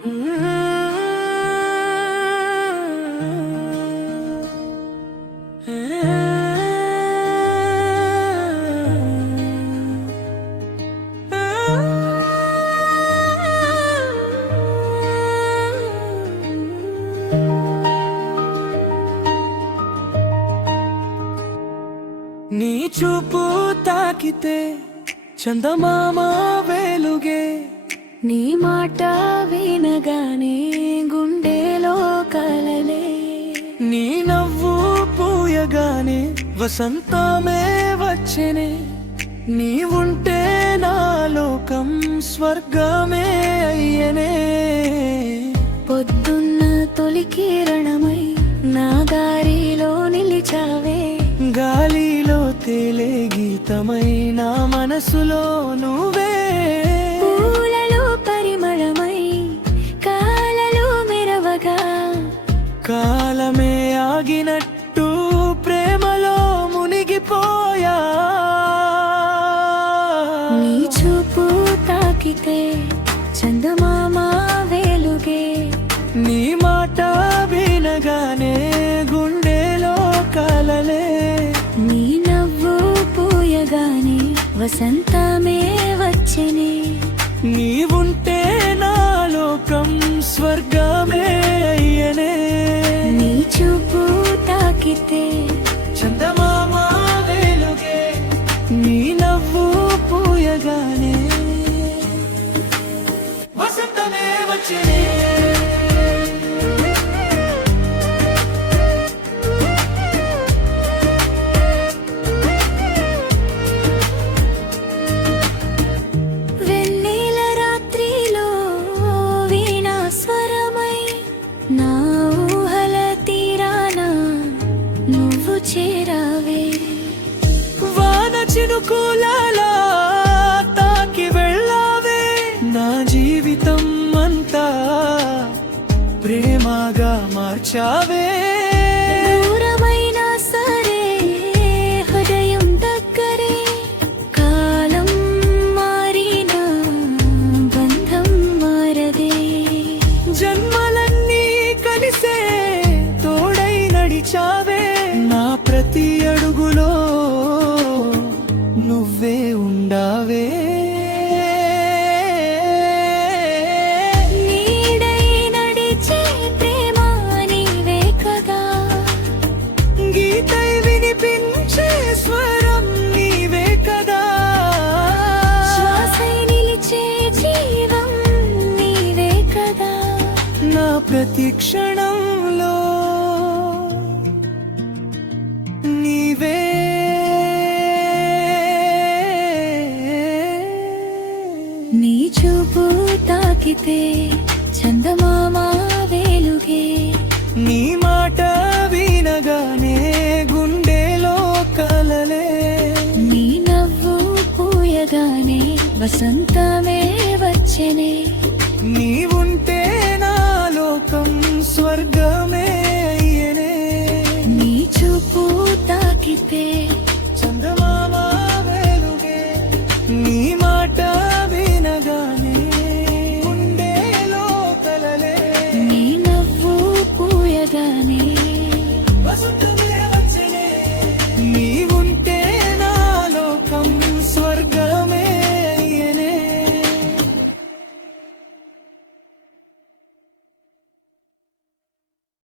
నీ చూపు తాకితే చందమామ వెలుగే, నీ మాట వినగానే గుండెలో కలలే, నీ నవ్వు పూయగానే వసంతమే వచ్చెనే, నీ ఉంటే నా లోకం స్వర్గమే అయ్యనే. పొద్దున్న తొలి కిరణమై నా దారిలో నిలిచావే, గాలిలో తేలే గీతమై నా మనసులో నువ్వే, పూలలో పరిమళమై కాలలో మెరవగా, కాలమే ఆగినట్టు ప్రేమలో మునిగిపోయా. నీ చూపు తాకితే చందమామ వెలుగే, నీ మాట వినగానే గుండెలో కలలే, నీ నవ్వు పూయగానే వసంతమే వచ్చెనే, నీవుంటే నా లోకం స్వర్గమే అయ్యనే. నీ చూపు తాకితే చందమామ వెలుగే, నీ నవ్వు పూయగానే వసంతమే వచ్చెనే. వెన్నెల రాత్రిలో వీణా స్వరమై నా ఊహల తీరాన నువ్వు చేరావే, వాన చినుకులలా తాకి వెళ్ళావే, నా జీవితం అంతా ప్రేమగా మార్చావే. దూరమైనా సరే హృదయం దగ్గరే, కాలం మారినా బంధం మారదే, జన్మలన్నీ కలిసే తోడై నడిచావే, నా ప్రతి అడుగులో నువ్వే ఉండావే. నీడై నడిచే ప్రేమ నీవే కదా, గీతై వినిపించే స్వరం నీవే కదా, శ్వాసై నిలిచే జీవం నీవే కదా, నా ప్రతి క్షణంలో నీవే. నీ చూపు తాకితే చందమామ వెలుగే, నీ మాట వినగానే గుండెలో కలలే, నీ నవ్వు పూయగానే వసంతమే వచ్చెనే, నీవుంటే నా లోకం స్వర్గమే అయ్యనే. నీ చూపు తాకితే చందమామ వెలుగే, నీ మాట వినగానే గుండెలో కలలే, నీ నవ్వు పూయగానే వసంతమే వచ్చెనే, నీవుంటే నా లోకం స్వర్గమే.